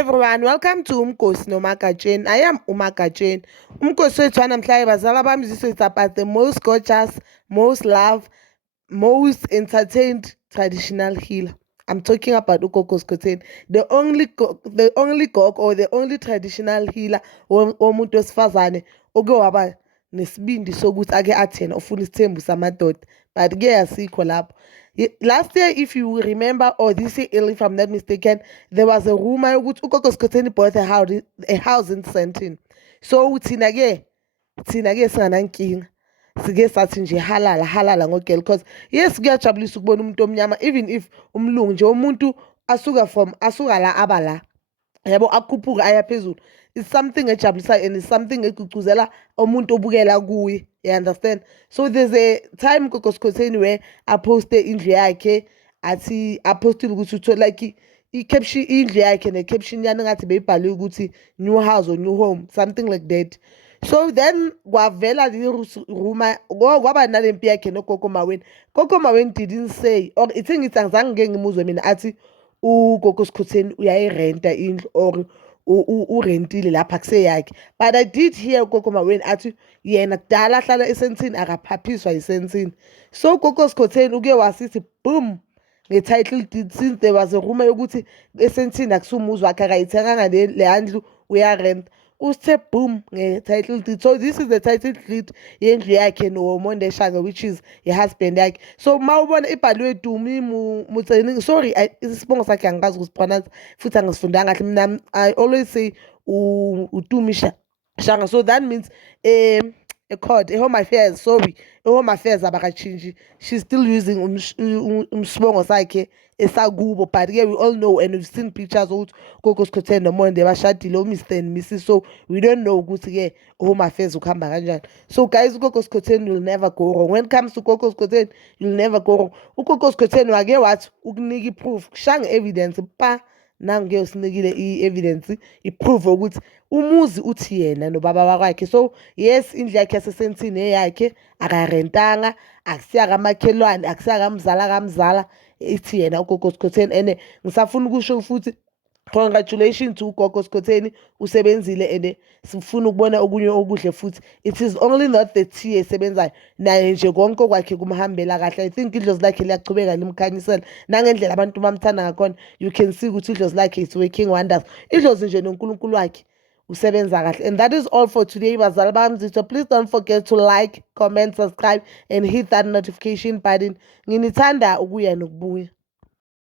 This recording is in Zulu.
everyone, welcome to Umkosi Nomakajeni. I am Umakajeni. Umkosi wethu namhlanje bazala bami is about the most gorgeous, most loved, most entertained traditional healer. I'm talking about Gogo Skhotheni, the only gog or the only traditional healer womuntu wesifazane oke waba nesibindi sokuthi ake athena ufuna isithembu samadoda, but ke asikho lapho. Last year, if you remember, or this year, if I'm not mistaken, there was a rumor ukuthi Gogo Skhotheni bought a house in Sandtown. So thina-ke singanankinga. Sike sathi nje halala ngogel, because yes, kuyajabulisa ukubona umuntu omnyama, even if umlungu nje umuntu asuka la abala yabo akhuphuka aya phezulu. It's something ejabulisayo and it's something egcugcuzela umuntu obukela kuye. You understand? So there's a time Gogo Skhotheni where I posted indlu yakhe athi apostile ukuthi uthola like i-caption indlu yakhe ne-caption yana ngathi beyibhaliwe ukuthi new house or new home, something like that. So then kwavela rumor kwaba nalempi yakhe noGogo Maweni. Gogo Maweni didn't say, or ithi ngithi angizange ngeke ngimuzwe mina athi uGogo Skhotheni uyayirenta indlu or urentile lapha kuseyakhe. But I did hear Gogo Maweni athi yena kudala ahlala eSandton akaphaphiswa yiSandton. So Gogo Skhotheni uke wasithi boom nge-title deed, since there was a rumor yokuthi eSandton akusumuzi wakhe akayithenganga le ndlu uyarent. Usithe boom nge-title deed. So this is the title deed yendlu yakhe noMonde Shaka, which is your husband yakhe. So mawubona ibhaliwe Dumi Mutseni, sorry isibongo sakhe angikazi ukusipronounce futhi angisifundanga kahle mina. I always say uDumi Shanga. So that means a court, a home affairs, sorry, a home affairs abakachinji. She's still using umsibongo sakhe esakubo, but yeah, we all know and we've seen pictures of Gogo Skhotheni noMonde bashadile Mr. and Mrs. So we don't know ukuthi ke home affairs ukuhamba kanjani. So guys, Gogo Skhotheni will never go wrong. When it comes to Gogo Skhotheni, you'll never go wrong. Gogo Skhotheni wake wathi ukunika proof, kushanga evidence pa nange usinikile i-evidence iprove ukuthi umuzi uthi yena nobaba wakwakhe. So yes, indlu yakhe yaseSandton eyakhe akarentanga, akusiyaka makhelwane, akusiyaka kamzala ithi yena uGogo Skhotheni. And ngisafuna ukusho futhi congratulations to Gogo Skhotheni, usebenzile and sifuna ukubona okunye okuhle futhi. It is only not the tea esebenzayo, naye nje konke kwakhe kumhambela kahle. I think idlozi lakhe liyachubeka limkhanyisela nangendlela abantu bamthanda ngakhona. You can see ukuthi idlozi lakhe is working wonders. Idlozi nje noNkulunkulu wakhe usebenza kahle. And that is all for today, bazali bami. So please don't forget to like, comment, subscribe and hit that notification button. Nginithanda ukuya nokubuya.